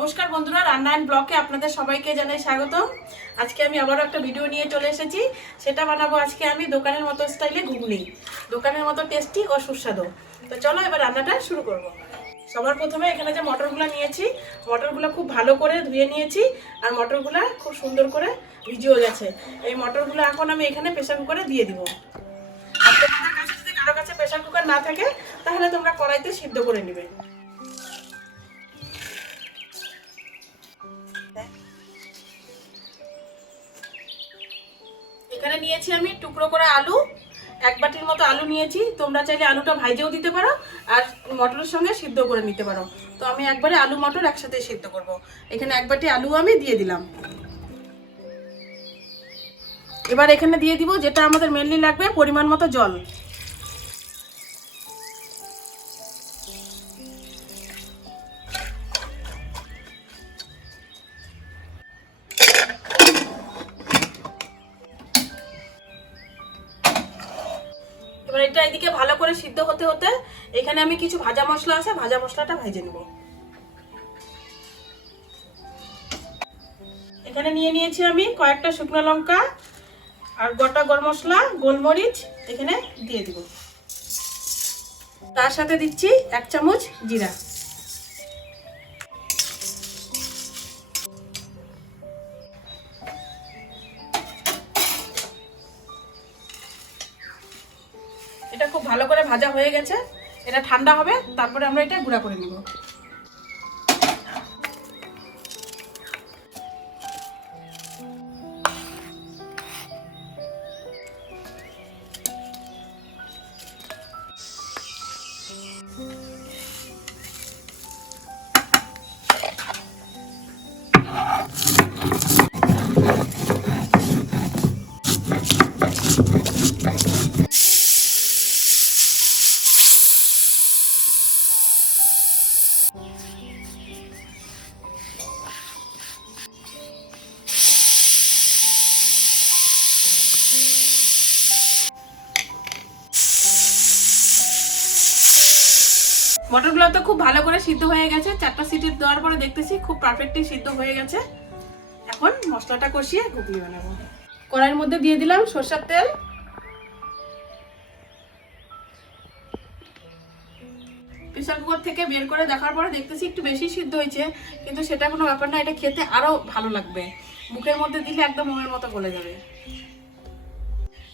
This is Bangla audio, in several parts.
নমস্কার বন্ধুরা, রান্না রান্নায়ন ব্লকে আপনাদের সবাইকে জানাই স্বাগত আজকে আমি আবারও একটা ভিডিও নিয়ে চলে এসেছি। সেটা বানাবো আজকে আমি দোকানের মতো স্টাইলে ঘুগনি। দোকানের মতো টেস্টি ও সুস্বাদু। তো চলো এবার রান্নাটা শুরু করব। সবার প্রথমে এখানে যে মটরগুলো নিয়েছি, মটরগুলো খুব ভালো করে ধুয়ে নিয়েছি আর মটরগুলো খুব সুন্দর করে ভিজিয়ে গেছে। এই মটরগুলো এখন আমি এখানে প্রেশার কুকারে দিয়ে দিব। আর তোমাদের কাছে যদি কারও কাছে প্রেশার কুকার না থাকে, তাহলে তোমরা কড়াইতে সিদ্ধ করে নেবে। এখানে নিয়েছি আমি টুকরো করে আলু, এক বাটির মতো আলু নিয়েছি। তোমরা চাইলে আলুটা ভাইজেও দিতে পারো আর মটরের সঙ্গে সিদ্ধ করে নিতে পারো। তো আমি একবারে আলু, মটর একসাথে সিদ্ধ করব। এখানে এক বাটি আলু আমি দিয়ে দিলাম। এবার এখানে দিয়ে দিব যেটা আমাদের মেনলি লাগবে পরিমাণ মতো জল। করে সিদ্ধ হতে হতে এখানে আমি কিছু ভাজা মশলা আছে, ভাজা মশলাটা ভেজে নেব। এখানে নিয়ে নিয়েছি আমি কয়েকটা শুকনো লঙ্কা আর গোটা গরম মশলা, গোলমরিচ এখানে দিয়ে দিব। তার সাথে দিচ্ছি এক চামচ জিরা। খুব ভালো করে ভাজা হয়ে গেছে। এটা ঠান্ডা হবে, তারপরে আমরা এটা গুঁড়া করে নিব। মটরগুলো তো খুব ভালো করে সিদ্ধ হয়ে গেছে। চারটা সিটি দেওয়ার পরে দেখতেছি খুব পারফেক্টলি সিদ্ধ হয়ে গেছে। এখন মশলাটা কষিয়ে ঘুগনি বানাবো। কড়াইয়ের মধ্যে দিয়ে দিলাম সরষের তেল। প্রেসার কুকার থেকে বের করে দেখার পরে দেখতেছি একটু বেশি সিদ্ধ হয়েছে, কিন্তু সেটা কোনো ব্যাপার না, এটা খেতে আরও ভালো লাগবে। মুখের মধ্যে দিলে একদম মোমের মতো গলে যাবে।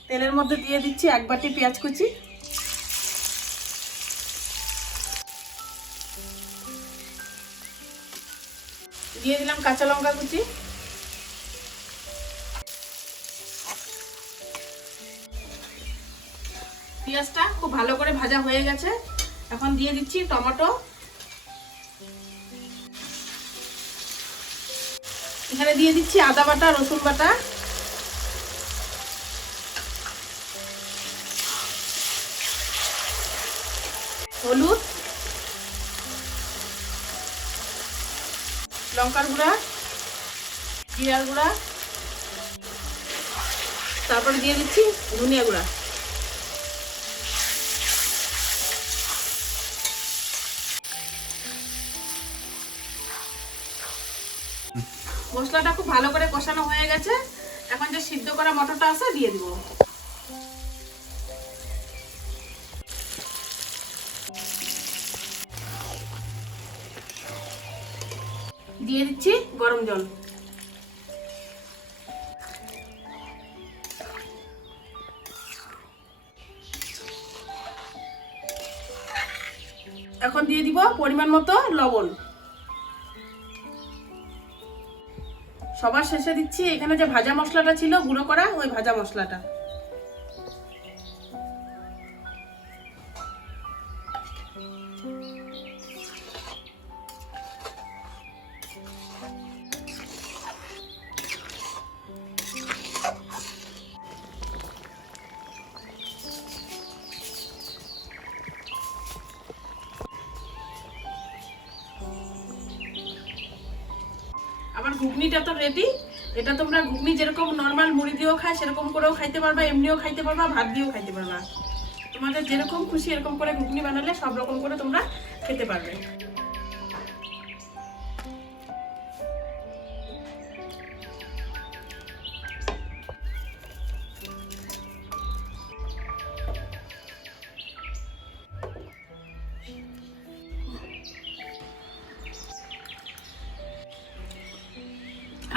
তেলের মধ্যে দিয়ে দিচ্ছি এক বাটি পেঁয়াজ কুচি। দিয়ে দিলাম কাঁচা লঙ্কা কুচি। পেঁয়াজটা খুব ভালো করে ভাজা হয়ে গেছে। এখন দিয়ে দিচ্ছি টমেটো। এখানে দিয়ে দিচ্ছি আদা বাটা, রসুন বাটা। হলুদ লঙ্কার গুঁড়া, জিরার গুঁড়া, তারপরে দিয়ে দিচ্ছি ধনিয়া গুঁড়া। মশলাটা খুব ভালো করে কষানো হয়ে গেছে। এখন যে সিদ্ধ করা মটরটা আছে, দিয়ে দিব। দিয়ে দিচ্ছি গরম জল। এখন দিয়ে দিব পরিমাণ মতো লবণ। সবার শেষে দিচ্ছি এখানে যে ভাজা মশলাটা ছিল, গুঁড়ো করা, ওই ভাজা মশলাটা। আমার ঘুগনিটা তো রেডি এটা তোমরা ঘুগনি যেরকম নর্মাল মুড়ি দিয়েও খায়, সেরকম করেও খাইতে পারবা, এমনিও খাইতে পারবা, ভাত দিয়েও খাইতে পারবা। তোমাদের যেরকম খুশি এরকম করে ঘুগনি বানালে সব রকম করে তোমরা খেতে পারবে।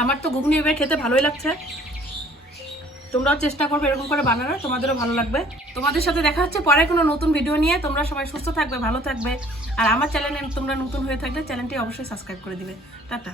আমার তো ঘুগনি এবার খেতে ভালোই লাগছে। তোমরাও চেষ্টা করবে এরকম করে বানানো তোমাদেরও ভালো লাগবে। তোমাদের সাথে দেখা হচ্ছে পরে কোনো নতুন ভিডিও নিয়ে। তোমরা সবাই সুস্থ থাকবে, ভালো থাকবে। আর আমার চ্যানেলে তোমরা নতুন হয়ে থাকলে চ্যানেলটি অবশ্যই সাবস্ক্রাইব করে দিবে। টাটা।